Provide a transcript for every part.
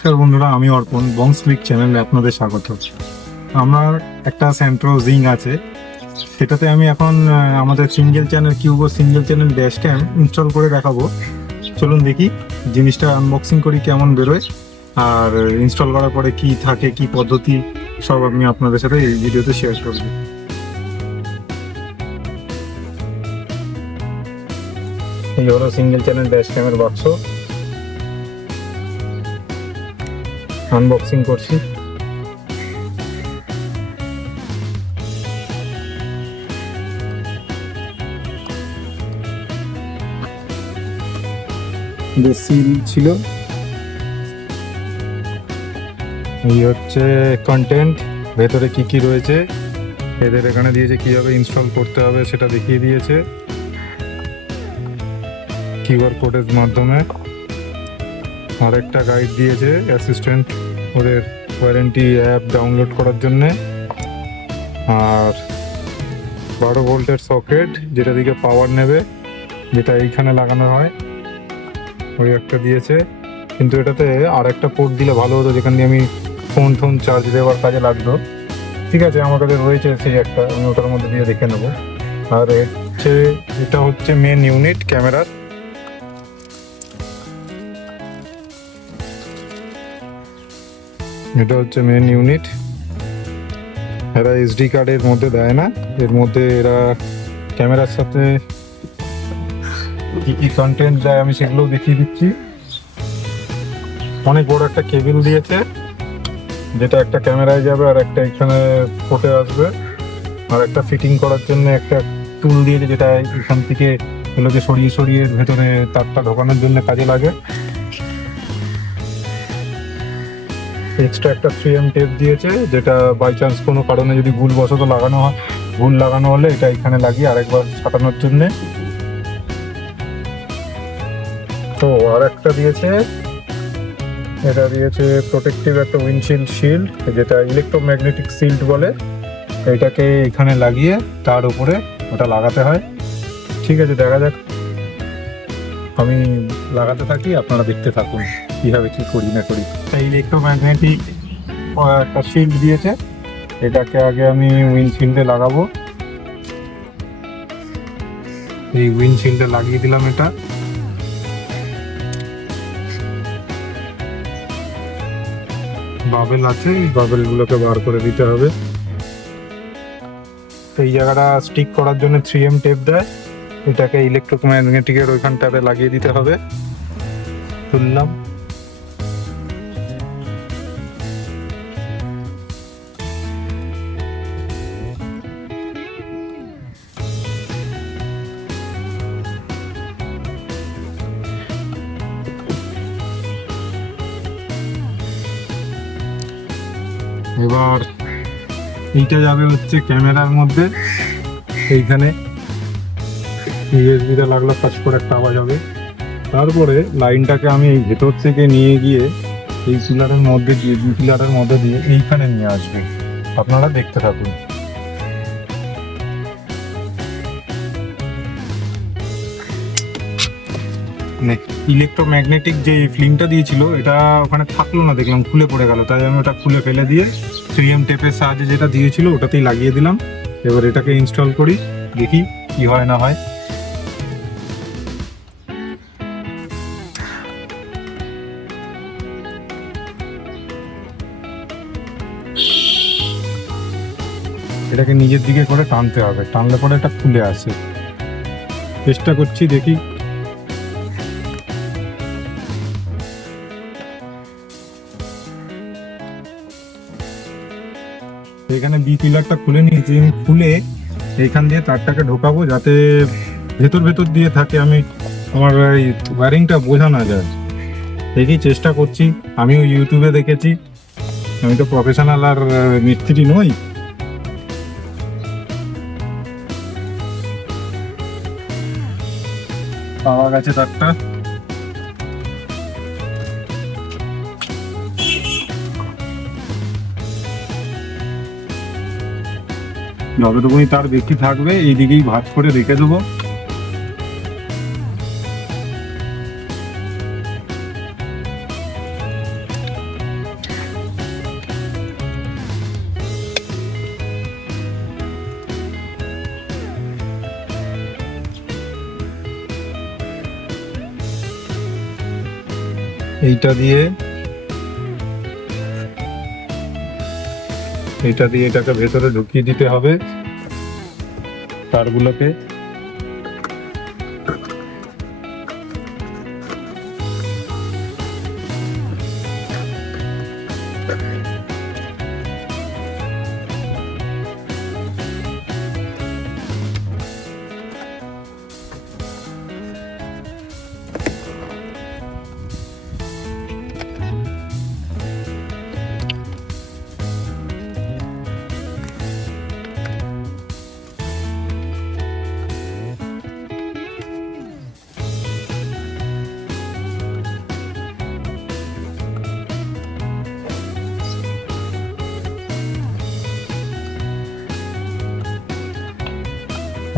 নমস্কার বন্ধুরা, আমি অর্পণ বংস ক্লিক চ্যানেলে আপনাদের স্বাগত। আমার একটা সেন্ট্রো জিং আছে, সেটাতে আমি এখন আমাদের single channel Qubo single channel dash cam install করে দেখাবো। চলুন দেখি জিনিসটা আনবক্সিং করি কেমন বেরোয়, আর ইনস্টল করার পরে কি থাকে কি পদ্ধতি সব আমি আপনাদের সাথে এই ভিডিওতে শেয়ার করব। এই হলো সিঙ্গেল চ্যানেল ড্যাশ ক্যামের বাক্স, আনবক্সিং করছি। যে সিল ছিল, এই হচ্ছে কন্টেন্ট, ভেতরে কি কি রয়েছে এদের এখানে দিয়েছে, কিভাবে ইনস্টল করতে হবে সেটা দেখিয়ে দিয়েছে কিউআর কোডের মাধ্যমে। আর একটা গাইড দিয়েছে অ্যাসিস্ট্যান্ট ওদের ওয়ারেন্টি অ্যাপ ডাউনলোড করার জন্যে। আর 12 ভোল্টের সকেট, যেটা দিকে পাওয়ার নেবে, যেটা এইখানে লাগানো হয়, ওই একটা দিয়েছে। কিন্তু এটাতে আর একটা পোর্ট দিলে ভালো হতো, যেখান দিয়ে আমি ফোন টোন চার্জ দেওয়ার কাজে লাগতো। ঠিক আছে, আমার কাছে রয়েছে সেই একটা, আমি ওটার মধ্যে দিয়ে দেখে নেবো। আর এটা হচ্ছে মেন ইউনিট ক্যামেরার। এটা হচ্ছে মেন ইউনিট। এরা এসডি কার্ডের মধ্যে দেয় না, এর মধ্যে এরা ক্যামেরার সাথে কি কি কন্টেন্ট দেয় আমি সেগুলো দেখিয়ে দিচ্ছি। অনেক বড় একটা কেবিল দিয়েছে, যেটা একটা ক্যামেরায় যাবে আর একটা এখানে ফোটে আসবে। আর একটা ফিটিং করার জন্য একটা টুল দিয়েছে, যেটা এখান থেকে এগুলোকে সরিয়ে সরিয়ে ভেতরে তারটা ঢোকানোর জন্য কাজে লাগে। এক্সট্রা একটা 3M টেপ দিয়েছে, যেটা বাই চান্স কোনো কারণে যদি ভুলবশত লাগানো হয়, ভুল লাগানো হলে এটা এখানে লাগিয়ে আরেকবার ছাটানোর জন্যে। তো আর একটা দিয়েছে, এটা দিয়েছে প্রোটেক্টিভ একটা উইন্ডশিল্ড শিল্ড, যেটা ইলেকট্রোম্যাগনেটিক শিল্ড বলে। এটাকে এখানে লাগিয়ে তার উপরে ওটা লাগাতে হয়। ঠিক আছে, দেখা যাক, আমি লাগাতে থাকি, আপনারা দেখতে থাকুন কীভাবে কী করি না করি। এই ইলেকট্রোম্যাগনেটিক একটা শিল্ড দিয়েছে, এটাকে আগে আমি উইন্ডশিল্ডে লাগাবো। এই উইন্ডশিল্ডে লাগিয়ে দিলাম। এটা বাবেল আছে, এই বাবেলগুলোকে বার করে দিতে হবে। এই জায়গাটা স্টিক করার জন্য 3M টেপ দেয়, এটাকে ইলেকট্রোম্যাগনেটিকের ওইখানটাতে লাগিয়ে দিতে হবে। তুললাম। এবার এইটা যাবে হচ্ছে ক্যামেরার মধ্যে, এইখানে ইউএসবিটা লাগলো, কাজ করে একটা আওয়াজ হবে। তারপরে লাইনটাকে আমি এই ভেতর থেকে নিয়ে গিয়ে এই পিলারের মধ্যে দিয়ে, পিলারের মধ্যে দিয়ে এইখানে নিয়ে আসবে। আপনারা দেখতে থাকুন। ইলেকট্রোম্যাগনেটিক যে ফিল্মটা দিয়েছিল, এটা ওখানে থাকলো না, দেখলাম খুলে পড়ে গেল, তাই আমি ওটা খুলে ফেলে দিয়ে 3M টেপের সাহায্যে যেটা দিয়েছিল ওটাতেই লাগিয়ে দিলাম। এবার এটাকে ইনস্টল করি, দেখি কি হয় না হয়। এটাকে নিজের দিকে করে টানতে হবে, টানলে পরে এটা খুলে আসে। চেষ্টা করছি, দেখি। এখানে বি পিলারটা খুলে নিয়েছি, আমি খুলে এইখান দিয়ে তারটাকে ঢোকাবো, যাতে ভেতর ভেতর দিয়ে থাকে, আমি আমার এই ওয়ারিংটা বোঝা না যায়। দেখি, চেষ্টা করছি। আমিও ইউটিউবে দেখেছি, আমি তো প্রফেশনাল আর মিস্ত্রি নই। পাওয়া গেছে তারটা। যতটুকুনি তার বেশি থাকবে এই দিকেই ভাঁজ করে রেখে দেবো। এইটা দিয়ে এটাকে ভেতরে ঢুকিয়ে দিতে হবে তারগুলোকে।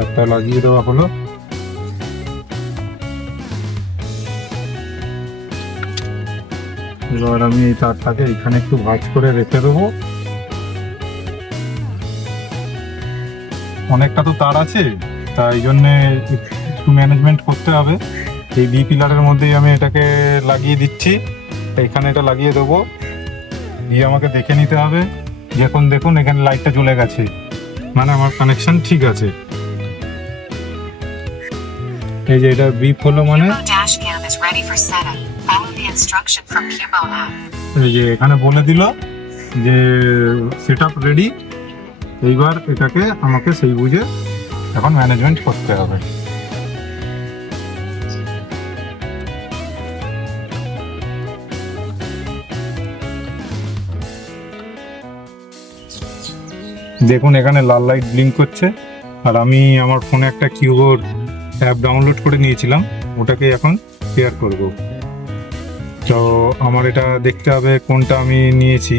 একটা লাগিয়ে দেওয়া হলো। এবার আমি এই তারটাকে এখানে একটু ভাঁজ করে রেখে দেবো। অনেকটা তো তার আছে, তাই জন্যে একটু ম্যানেজমেন্ট করতে হবে। এই বি পিলারের মধ্যেই আমি এটাকে লাগিয়ে দিচ্ছি। এখানে এটা লাগিয়ে দেবো, দিয়ে আমাকে দেখে নিতে হবে। দেখুন এখানে লাইটটা জ্বলে গেছে, মানে আমার কানেকশন ঠিক আছে। এই যে এটা বিপ হলো, মানে এই যে এখানে বলে দিল যে সেটআপ রেডি। এইবার এটাকে আমাকে সেই বুঝে এখন ম্যানেজমেন্ট করতে হবে। দেখুন এখানে লাল লাইট ব্লিঙ্ক করছে, আর আমি আমার ফোনে একটা কিউবোর অ্যাপ ডাউনলোড করে নিয়েছিলাম, ওটাকে এখন পেয়ার করব। তো আমার এটা দেখতে হবে কোনটা আমি নিয়েছি।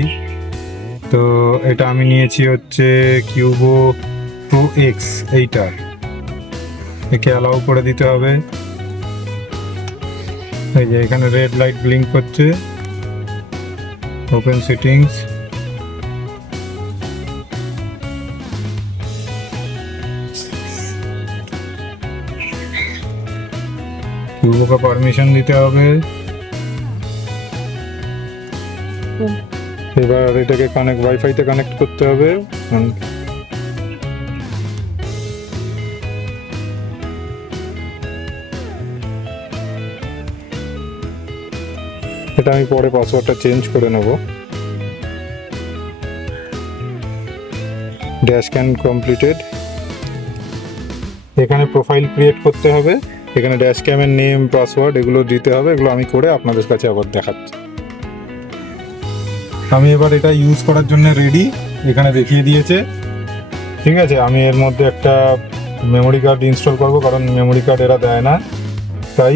তো এটা আমি নিয়েছি হচ্ছে কিউবো প্রো এক্স, এইটা। একে অ্যালাউ করে দিতে হবে। এই যে এখানে রেড লাইট ব্লিঙ্ক করছে, ওপেন সেটিংস। কিউবোকে পারমিশন দিতে হবে। এবার এটাকে ওয়াইফাইতে কানেক্ট করতে হবে। এটা আমি পরে পাসওয়ার্ডটা চেঞ্জ করে নেব। Dash can completed. এখানে প্রোফাইল ক্রিয়েট করতে হবে, এখানে ড্যাশ ক্যামের নেম, পাসওয়ার্ড এগুলো দিতে হবে। এগুলো আমি করে আপনাদের কাছে আবার দেখাচ্ছি। আমি এবার এটা ইউজ করার জন্য রেডি, এখানে দেখিয়ে দিয়েছে। ঠিক আছে, আমি এর মধ্যে একটা মেমোরি কার্ড ইনস্টল করব, কারণ মেমোরি কার্ড এরা দেয় না, তাই।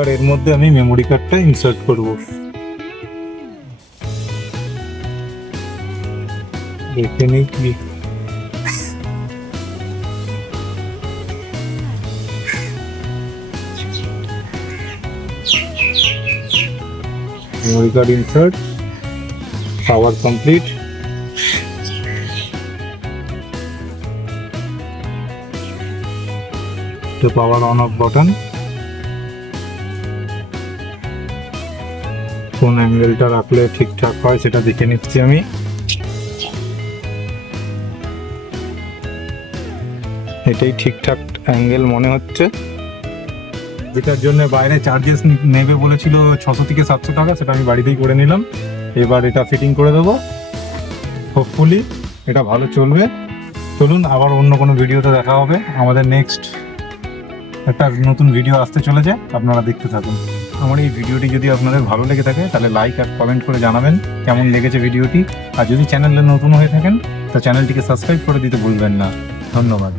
আর এর মধ্যে আমি মেমোরি কার্ডটা ইনসার্ট করব। দেখে নিই কি memory card insert, power complete. The power on off button. কোন অ্যাঙ্গেলটা রাখলে ঠিকঠাক হয় সেটা দেখে নিচ্ছি আমি। এটাই ঠিকঠাক অ্যাঙ্গেল মনে হচ্ছে। যেটার জন্য বাইরে চার্জেস নেবে বলেছিল 600 থেকে 700 টাকা, সেটা আমি বাড়িতেই করে নিলাম। এবার এটা ফিটিং করে দেবো, হোপফুলি এটা ভালো চলবে। চলুন আবার অন্য কোনো ভিডিওতে দেখা হবে। আমাদের নেক্সট একটা নতুন ভিডিও আসতে চলেছে, আপনারা দেখতে থাকুন। আমার এই ভিডিওটি যদি আপনাদের ভালো লেগে থাকে তাহলে লাইক আর কমেন্ট করে জানাবেন কেমন লেগেছে ভিডিওটি। আর যদি চ্যানেলে নতুন হয়ে থাকেন তো চ্যানেলটিকে সাবস্ক্রাইব করে দিতে ভুলবেন না। ধন্যবাদ।